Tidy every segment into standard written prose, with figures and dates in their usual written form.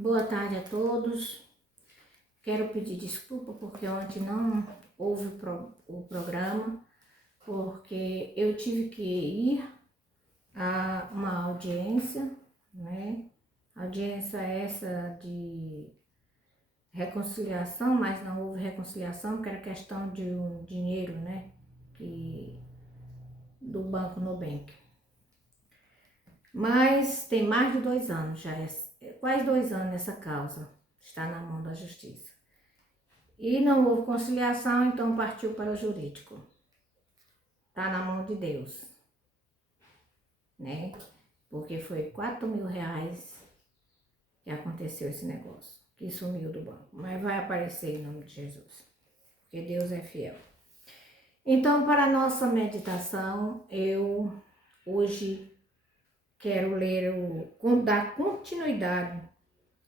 Boa tarde a todos. Quero pedir desculpa porque ontem não houve o programa, porque eu tive que ir a uma audiência, né? Audiência essa de reconciliação, mas não houve reconciliação, porque era questão de um dinheiro, né? Do Banco Nubank. Mas tem mais de 2 anos já, quase 2 anos essa causa está na mão da justiça. E não houve conciliação, então partiu para o jurídico. Está na mão de Deus, né? Porque foi R$ 4.000 que aconteceu esse negócio, que sumiu do banco. Mas vai aparecer em nome de Jesus, porque Deus é fiel. Então, para a nossa meditação, eu hoje quero ler dar continuidade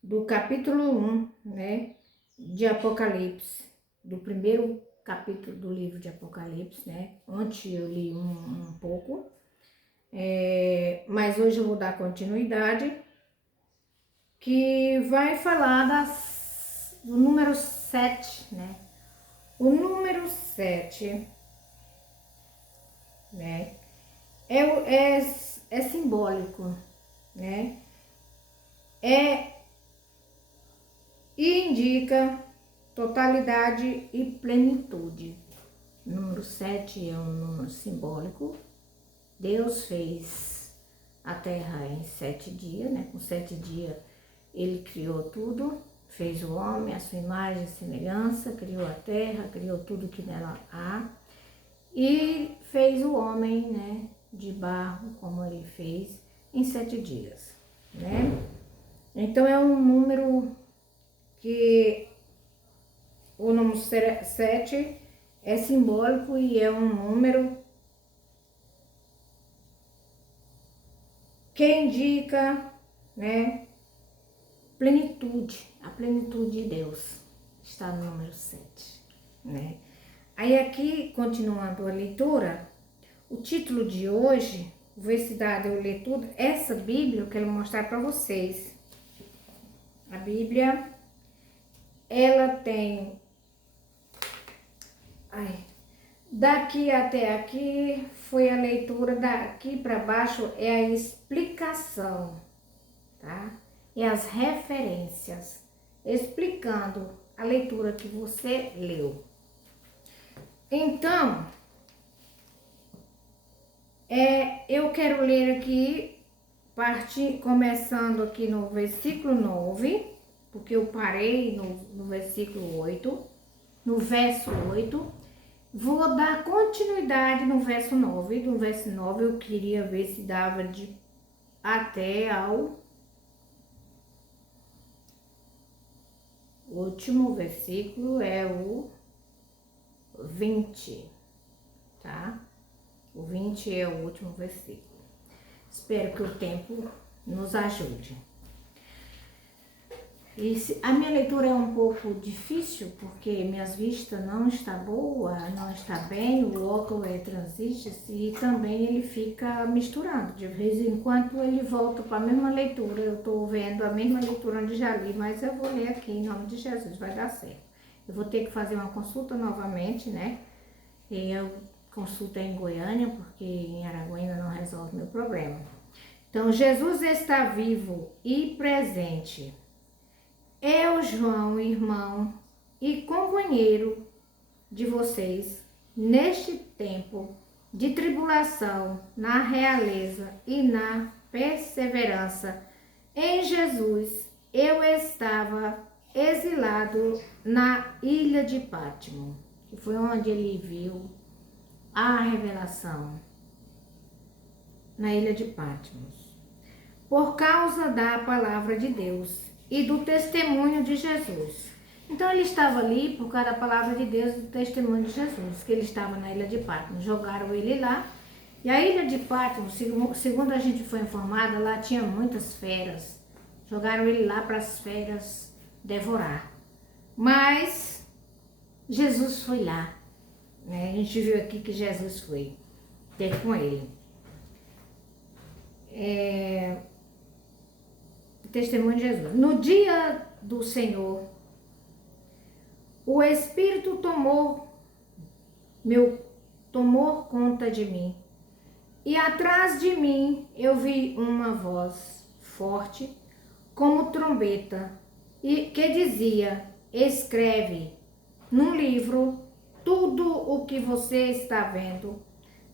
do capítulo 1, né, de Apocalipse, do primeiro capítulo do livro de Apocalipse, né? Ontem eu li um pouco, mas hoje eu vou dar continuidade, que vai falar do número 7, né? O número 7, né, é simbólico, né? E indica totalidade e plenitude. O número 7 é um número simbólico. Deus fez a terra em 7 dias, né? Com 7 dias ele criou tudo, fez o homem, a sua imagem e semelhança, criou a terra, criou tudo que nela há e fez o homem, né, de barro, como ele fez, em 7 dias, né? Então é um número que o número 7 é simbólico e é um número que indica, né, plenitude, a plenitude de Deus está no número 7, né? Aí aqui, continuando a leitura, o título de hoje, vou ver se dá de eu ler tudo, essa Bíblia eu quero mostrar para vocês. A Bíblia, ela tem, daqui até aqui foi a leitura, daqui para baixo é a explicação, tá? E as referências, explicando a leitura que você leu. Então, eu quero ler aqui, começando aqui no versículo 9, porque eu parei no versículo 8, no verso 8, vou dar continuidade no verso 9. No verso 9 eu queria ver se dava até ao último versículo, é o 20, tá? O 20 é o último versículo. Espero que o tempo nos ajude. A minha leitura é um pouco difícil, porque minhas vistas não está boa, não está bem, o óculos é transiste e também ele fica misturando. De vez em quando ele volta para a mesma leitura, eu estou vendo a mesma leitura onde já li, mas eu vou ler aqui em nome de Jesus, vai dar certo. Eu vou ter que fazer uma consulta novamente, né? E eu consulta em Goiânia, porque em Araguaína não resolve meu problema. Então, Jesus está vivo e presente. Eu, João, irmão e companheiro de vocês, neste tempo de tribulação, na realeza e na perseverança em Jesus, eu estava exilado na ilha de Pátimo, que foi onde ele viu a revelação, na ilha de Patmos, por causa da palavra de Deus e do testemunho de Jesus. Então ele estava ali por causa da palavra de Deus e do testemunho de Jesus, que ele estava na ilha de Patmos. Jogaram ele lá, e a ilha de Patmos, segundo a gente foi informada, lá tinha muitas feras. Jogaram ele lá para as feras devorar. Mas Jesus foi lá, né? A gente viu aqui que Jesus foi ter com ele. Testemunho de Jesus. No dia do Senhor, o Espírito tomou conta de mim. E atrás de mim eu vi uma voz forte, como trombeta, e que dizia: escreve num livro tudo o que você está vendo.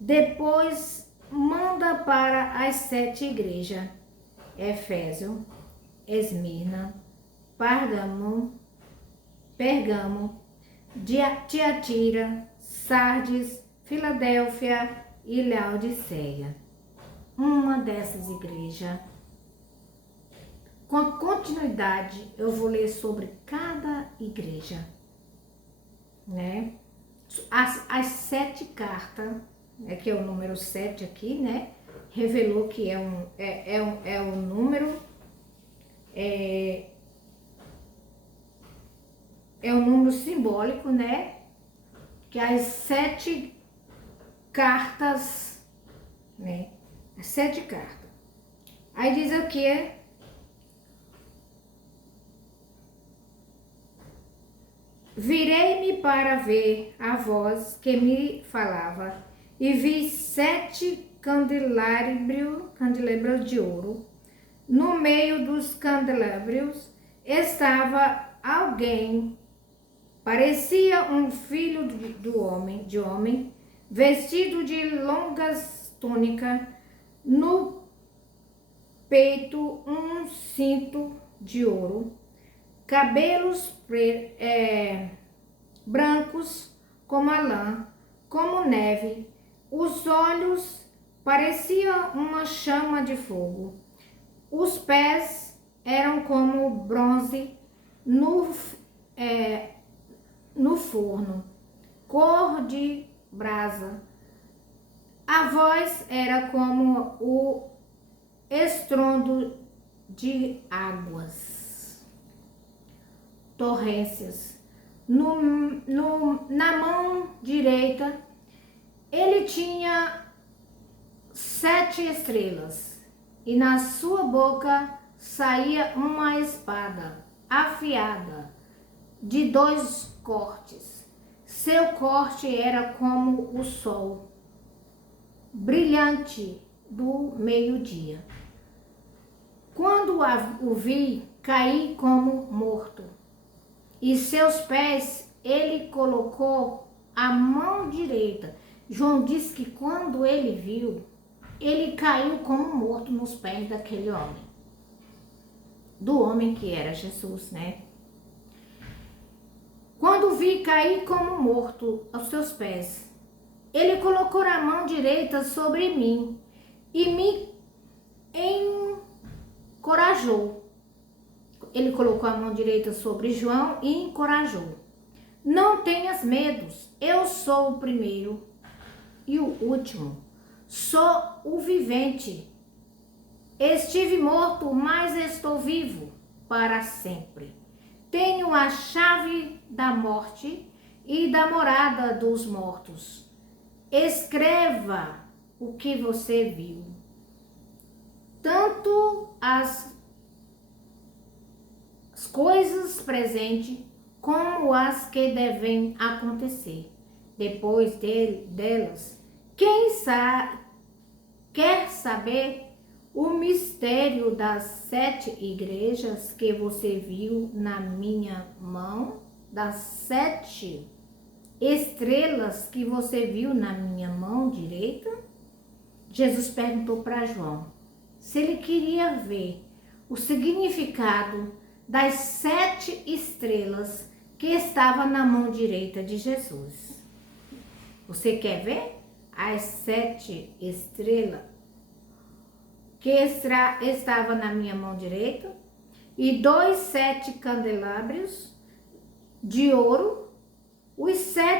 Depois manda para as 7 igrejas: Éfeso, Esmirna, Pérgamo, Tiatira, Sardes, Filadélfia e Laodiceia. Uma dessas igrejas. Com a continuidade, eu vou ler sobre cada igreja, né? As 7 cartas, que é o número 7 aqui, né? Revelou que é um número, é um número simbólico, né? Que as 7 cartas, né? As 7 cartas. Aí diz o que? Virei-me para ver a voz que me falava e vi 7 candelabros de ouro. No meio dos candelabros estava alguém, parecia um filho de homem, vestido de longas túnicas, no peito um cinto de ouro, cabelos brancos como a lã, como neve, os olhos pareciam uma chama de fogo, os pés eram como bronze no forno, cor de brasa. A voz era como o estrondo de águas, torrências. Na mão direita, ele tinha 7 estrelas, e na sua boca saía uma espada afiada de 2 cortes. Seu corte era como o sol brilhante do meio-dia. Quando o vi, caí como morto. E seus pés ele colocou a mão direita. João diz que quando ele viu, ele caiu como morto nos pés daquele homem. Do homem que era Jesus, né? Quando vi cair como morto aos seus pés, ele colocou a mão direita sobre mim e me encorajou. Ele colocou a mão direita sobre João e encorajou. Não tenhas medos, eu sou o primeiro e o último. Sou o vivente. Estive morto, mas estou vivo para sempre. Tenho a chave da morte e da morada dos mortos. Escreva o que você viu. Tanto as coisas presentes como as que devem acontecer depois delas. Quer saber o mistério das 7 igrejas que você viu na minha mão? Das 7 estrelas que você viu na minha mão direita? Jesus perguntou para João se ele queria ver o significado das 7 estrelas que estavam na mão direita de Jesus. Você quer ver as 7 estrelas que estavam na minha mão direita? E 2 7 candelabros de ouro,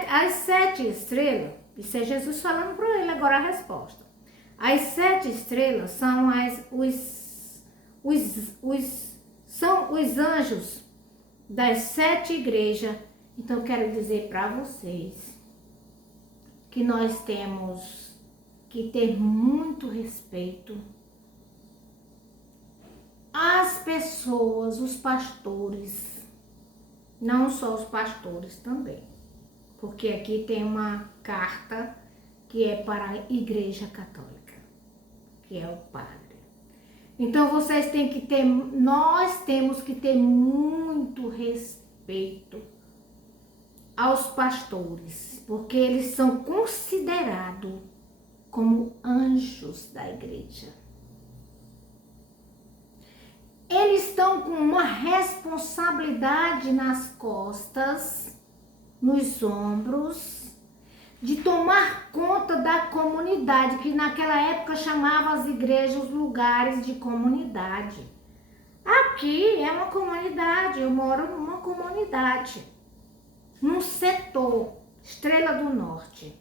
as 7 estrelas. Isso é Jesus falando para ele agora a resposta. As 7 estrelas são são os anjos das 7 igrejas. Então, eu quero dizer para vocês que nós temos que ter muito respeito às pessoas pessoas, os pastores, não só os pastores também, porque aqui tem uma carta que é para a Igreja Católica, que é o padre. Então vocês têm que ter, nós temos que ter muito respeito aos pastores, porque eles são considerados como anjos da igreja. Eles estão com uma responsabilidade nas costas, nos ombros, de tomar conta da comunidade, que naquela época chamava as igrejas lugares de comunidade. Aqui é uma comunidade, eu moro numa comunidade, num setor, Estrela do Norte.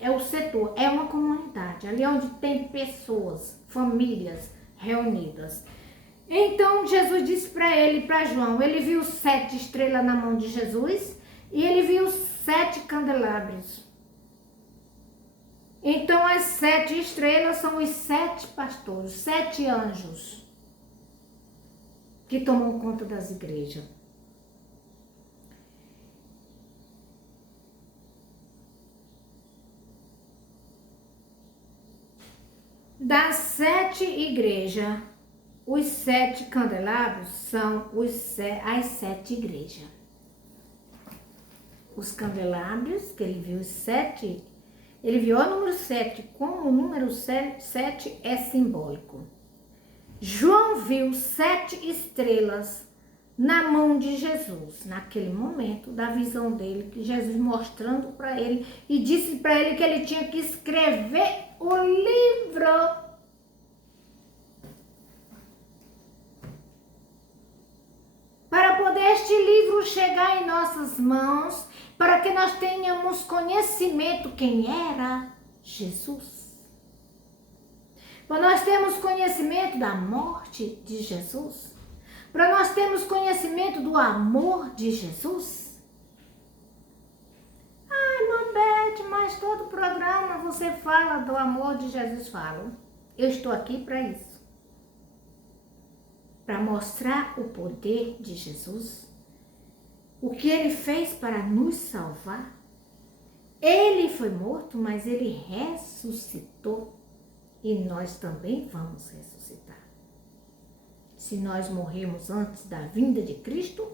É o setor, é uma comunidade, ali onde tem pessoas, famílias reunidas. Então Jesus disse para ele, para João, ele viu 7 estrelas na mão de Jesus e ele viu 7 candelabros. Então as 7 estrelas são os 7 pastores, 7 anjos que tomam conta das igrejas. Das 7 igrejas, os 7 candelabros são as 7 igrejas. Os candelabros, que ele viu os 7, ele viu o número 7, como o número 7 é simbólico. João viu 7 estrelas na mão de Jesus, naquele momento da visão dele, que Jesus mostrando para ele e disse para ele que ele tinha que escrever o livro. Para poder este livro chegar em nossas mãos, para que nós tenhamos conhecimento quem era Jesus. Para nós termos conhecimento da morte de Jesus. Para nós termos conhecimento do amor de Jesus. Ai, irmã Beth, mas todo programa você fala do amor de Jesus. Falo. Eu estou aqui para isso. Para mostrar o poder de Jesus. O que ele fez para nos salvar. Ele foi morto, mas ele ressuscitou. E nós também vamos ressuscitar. Se nós morrermos antes da vinda de Cristo,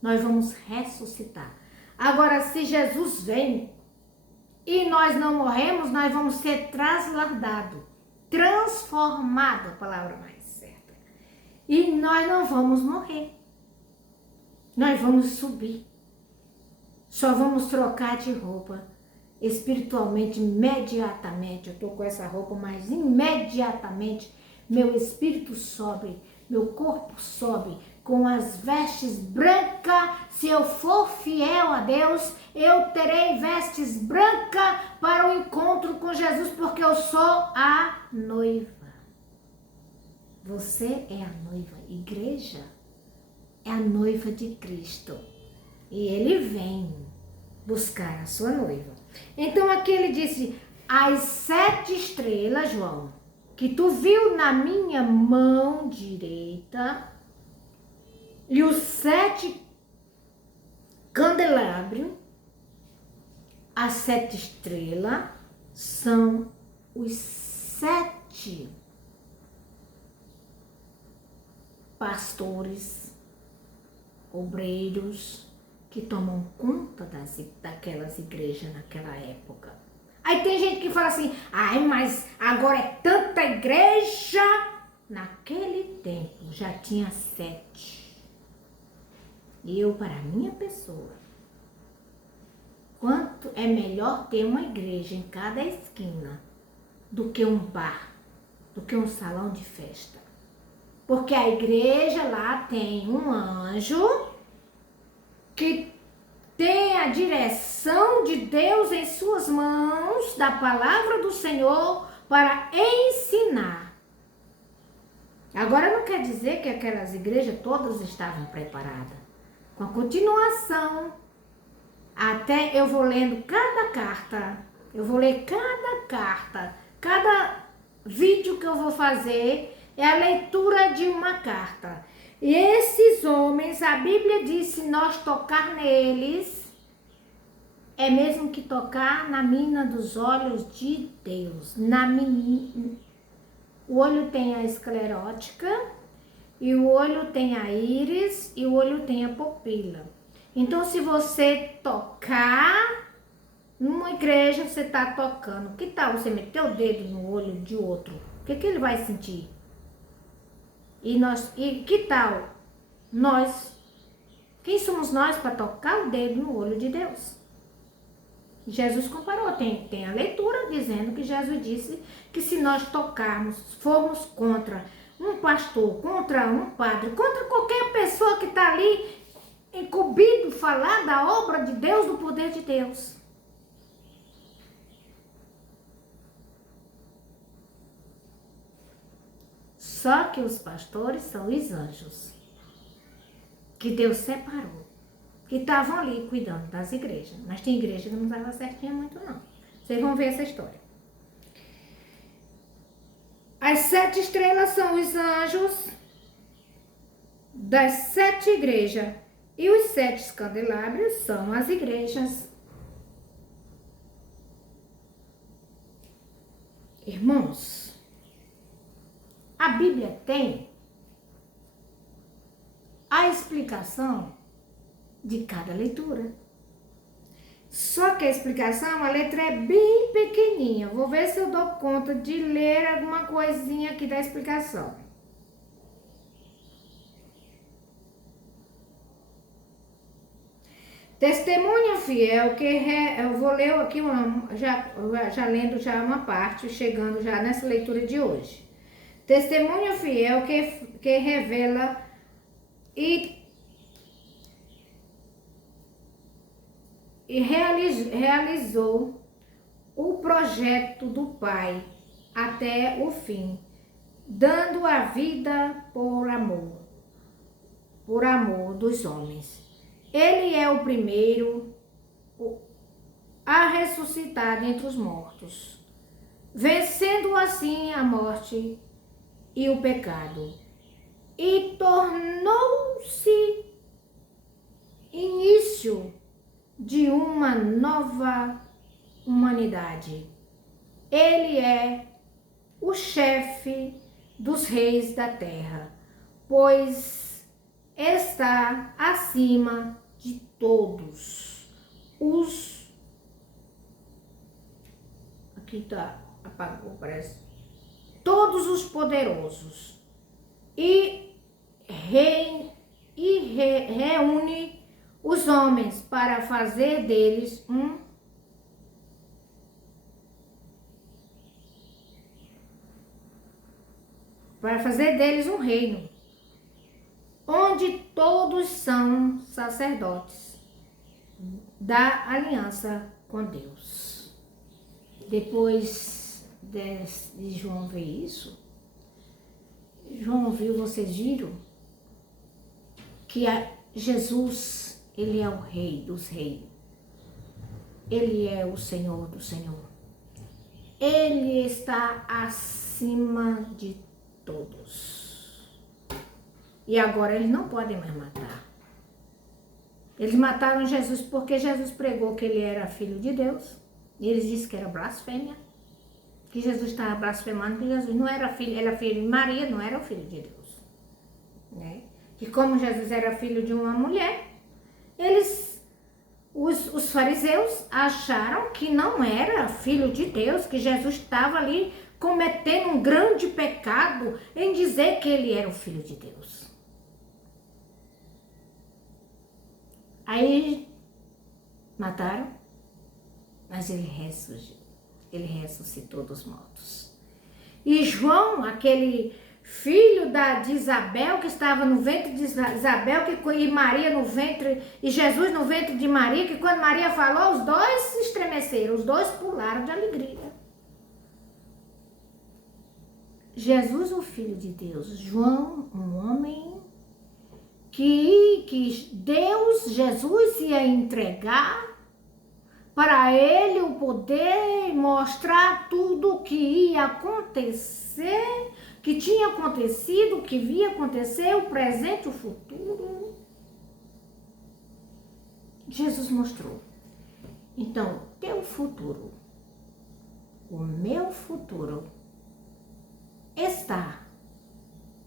nós vamos ressuscitar. Agora, se Jesus vem e nós não morremos, nós vamos ser trasladados, transformados, a palavra mais certa. E nós não vamos morrer. Nós vamos subir. Só vamos trocar de roupa espiritualmente, imediatamente. Eu estou com essa roupa, mas imediatamente meu espírito sobe, meu corpo sobe com as vestes brancas. Se eu for fiel a Deus, eu terei vestes brancas para o encontro com Jesus, porque eu sou a noiva. Você é a noiva. Igreja é a noiva de Cristo. E ele vem buscar a sua noiva. Então aqui ele disse, as 7 estrelas, João, que tu viu na minha mão direita, e os 7 candelabros, as 7 estrelas, são os 7 pastores, obreiros, que tomam conta daquelas igrejas naquela época. Aí tem gente que fala assim, ai, mas agora é tanta igreja. Naquele tempo já tinha 7. E eu, para a minha pessoa, quanto é melhor ter uma igreja em cada esquina do que um bar, do que um salão de festa. Porque a igreja lá tem um anjo que tem a direção de Deus em suas mãos, da palavra do Senhor, para ensinar. Agora não quer dizer que aquelas igrejas todas estavam preparadas. Com a continuação, até eu vou lendo cada carta, eu vou ler cada carta, cada vídeo que eu vou fazer, É a leitura de uma carta. E esses homens, a Bíblia diz, se nós tocar neles, é mesmo que tocar na mina dos olhos de Deus. O olho tem a esclerótica, e o olho tem a íris, e o olho tem a pupila. Então, se você tocar numa igreja, você está tocando. Que tal você meter o dedo no olho de outro? O que ele vai sentir? E que tal nós? Quem somos nós para tocar o dedo no olho de Deus? Jesus comparou, tem a leitura dizendo que Jesus disse que se nós tocarmos, formos contra um pastor, contra um padre, contra qualquer pessoa que está ali incumbido falar da obra de Deus, do poder de Deus. Só que os pastores são os anjos que Deus separou, que estavam ali cuidando das igrejas. Mas tem igreja que não estava certinha muito não. Vocês vão ver essa história. As 7 estrelas são os anjos das 7 igrejas. E os 7 candelabros são as igrejas. Irmãos, a Bíblia tem a explicação de cada leitura. Só que a explicação, a letra é bem pequenininha. Vou ver se eu dou conta de ler alguma coisinha aqui da explicação. Testemunha fiel, eu vou ler aqui já lendo já uma parte, chegando já nessa leitura de hoje. Testemunha fiel que revela e realizou o projeto do Pai até o fim, dando a vida por amor dos homens. Ele é o primeiro a ressuscitar dentre os mortos, vencendo assim a morte e o pecado, e tornou-se início de uma nova humanidade. Ele é o chefe dos reis da terra, pois está acima de todos os... Aqui tá, apagou, parece. Todos os poderosos. E reúne os homens para fazer deles um reino, onde todos são sacerdotes da aliança com Deus. Depois de João ver isso, João viu, vocês viram, que Jesus, ele é o rei dos reis. Ele é o Senhor do Senhor. Ele está acima de todos. E agora eles não podem mais matar. Eles mataram Jesus porque Jesus pregou que ele era filho de Deus. E eles disseram que era blasfêmia. Que Jesus estava blasfemando, que Jesus não era filho, era filho de Maria, não era o filho de Deus. Né? Que como Jesus era filho de uma mulher, os fariseus acharam que não era filho de Deus, que Jesus estava ali cometendo um grande pecado em dizer que ele era o filho de Deus. Aí mataram, mas ele ressurgiu, ele ressuscitou dos mortos. E João, aquele filho de Isabel, que estava no ventre de Isabel, e Maria no ventre, e Jesus no ventre de Maria, que quando Maria falou, os dois se estremeceram, os dois pularam de alegria. Jesus, o Filho de Deus, João, um homem que Deus, Jesus ia entregar para ele o poder mostrar tudo o que ia acontecer que tinha acontecido, que via acontecer, o presente, o futuro. Jesus mostrou. Então, teu futuro, o meu futuro, está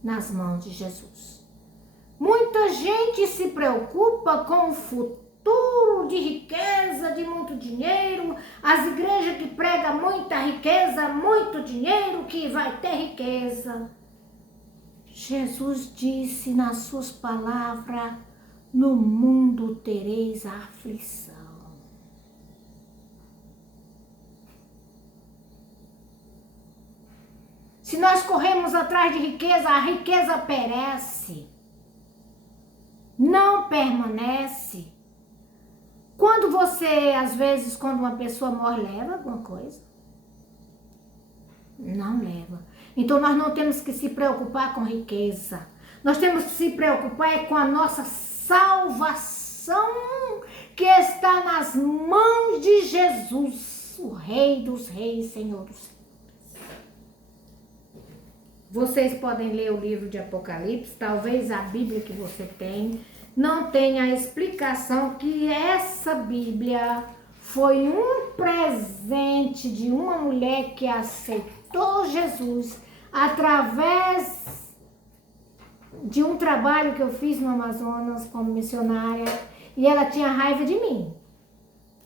nas mãos de Jesus. Muita gente se preocupa com o futuro de riqueza, de muito dinheiro, as igrejas que pregam muita riqueza, muito dinheiro, que vai ter riqueza. Jesus disse nas suas palavras, no mundo tereis aflição. Se nós corremos atrás de riqueza, a riqueza perece. Não permanece. Quando você, às vezes, quando uma pessoa morre, leva alguma coisa? Não leva. Então, nós não temos que se preocupar com riqueza. Nós temos que se preocupar com a nossa salvação, que está nas mãos de Jesus, o Rei dos Reis, Senhor dos Senhores. Vocês podem ler o livro de Apocalipse, talvez a Bíblia que você tem não tenha a explicação que essa Bíblia foi um presente de uma mulher que aceitou Jesus através de um trabalho que eu fiz no Amazonas como missionária, e ela tinha raiva de mim.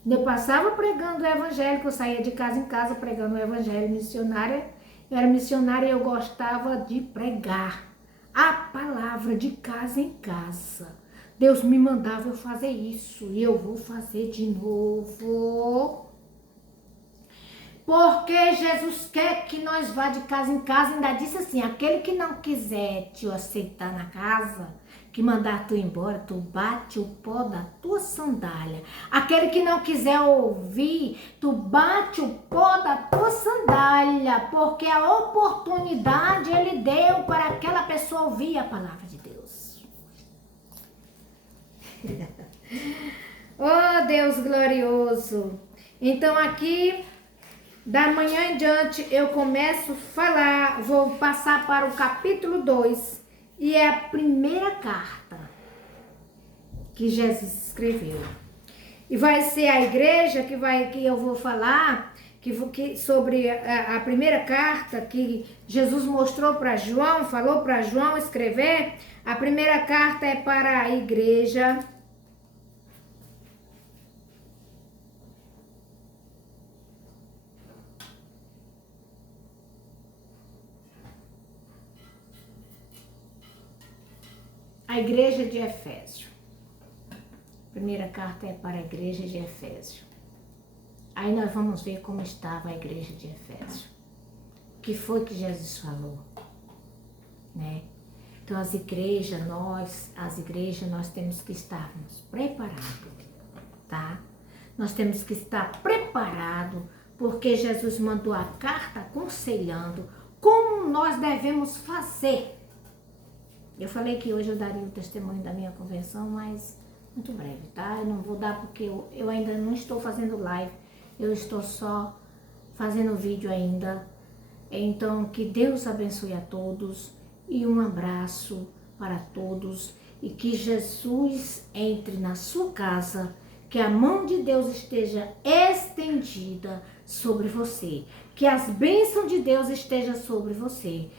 Eu passava pregando o evangelho, que eu saía de casa em casa pregando o evangelho, missionária. Eu era missionária e eu gostava de pregar a palavra de casa em casa. Deus me mandava eu fazer isso e eu vou fazer de novo. Porque Jesus quer que nós vá de casa em casa. Ainda disse assim, aquele que não quiser te aceitar na casa, que mandar tu embora, tu bate o pó da tua sandália. Aquele que não quiser ouvir, tu bate o pó da tua sandália, porque a oportunidade ele deu para aquela pessoa ouvir a palavra de Deus. Oh, Deus glorioso! Então aqui, da manhã em diante, eu começo a falar, vou passar para o capítulo 2. E é a primeira carta que Jesus escreveu. E vai ser a igreja que eu vou falar sobre a primeira carta que Jesus mostrou para João, falou para João escrever. A primeira carta é para a igreja. A igreja de Efésio. A primeira carta é para a igreja de Efésio. Aí nós vamos ver como estava a igreja de Efésio. O que foi que Jesus falou, né? Então as igrejas, nós temos que estarmos preparados, tá? Nós temos que estar preparados, porque Jesus mandou a carta aconselhando como nós devemos fazer. Eu falei que hoje eu daria o testemunho da minha convenção, mas muito breve, tá? Eu não vou dar porque eu ainda não estou fazendo live, eu estou só fazendo vídeo ainda. Então, que Deus abençoe a todos e um abraço para todos e que Jesus entre na sua casa, que a mão de Deus esteja estendida sobre você, que as bênçãos de Deus estejam sobre você,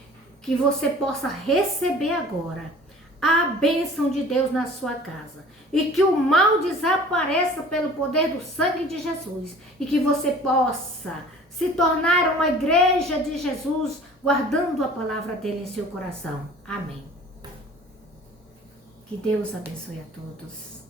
que você possa receber agora a bênção de Deus na sua casa e que o mal desapareça pelo poder do sangue de Jesus e que você possa se tornar uma igreja de Jesus guardando a palavra dele em seu coração. Amém. Que Deus abençoe a todos.